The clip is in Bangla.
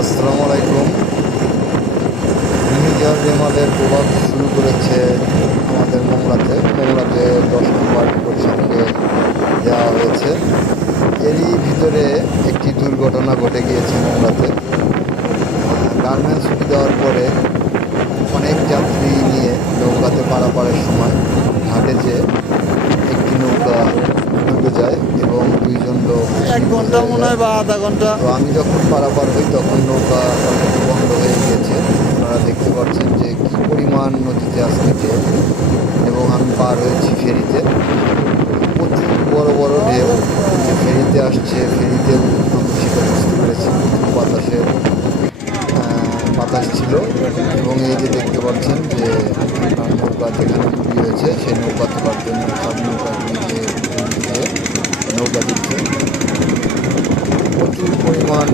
আসসালামু আলাইকুম। ঘূর্ণিঝড় রেমালের প্রভাব শুরু করেছে আমাদের মোংলাতে 10 নম্বর পরিসংখ্যে দেওয়া হয়েছে। এরই ভিতরে একটি দুর্ঘটনা ঘটে গিয়েছে মোংলাতে। গার্মেন্টস ছুটি দেওয়ার পরে অনেক যাত্রী নিয়ে নৌকাতে পারাপারের সময় ঘাটে যে একটি নৌকা ডুবে যায় এবং দুইজন লোক 1 ঘন্টা মনে হয় বা আধা ঘন্টা। তো আমি যখন পারাপার হই তখন নৌকা অলরেডি বন্ধ হয়ে গিয়েছে। আপনারা দেখতে পাচ্ছেন যে কী পরিমাণ নদীতে আজকে ঢেউ, এবং আমি পার হয়েছি ফেরিতে। প্রচুর বড় বড় ঢেউ যে ফেরিতে আসছে, ফেরিতেও আমি সেটা বুঝতে পেরেছি। প্রচুর বাতাস ছিল, এবং এই যে দেখতে পাচ্ছেন যে আপনার নৌকা যেখানে ডুবি হয়েছে সেই নৌকা তোলার জন্য সব নৌকা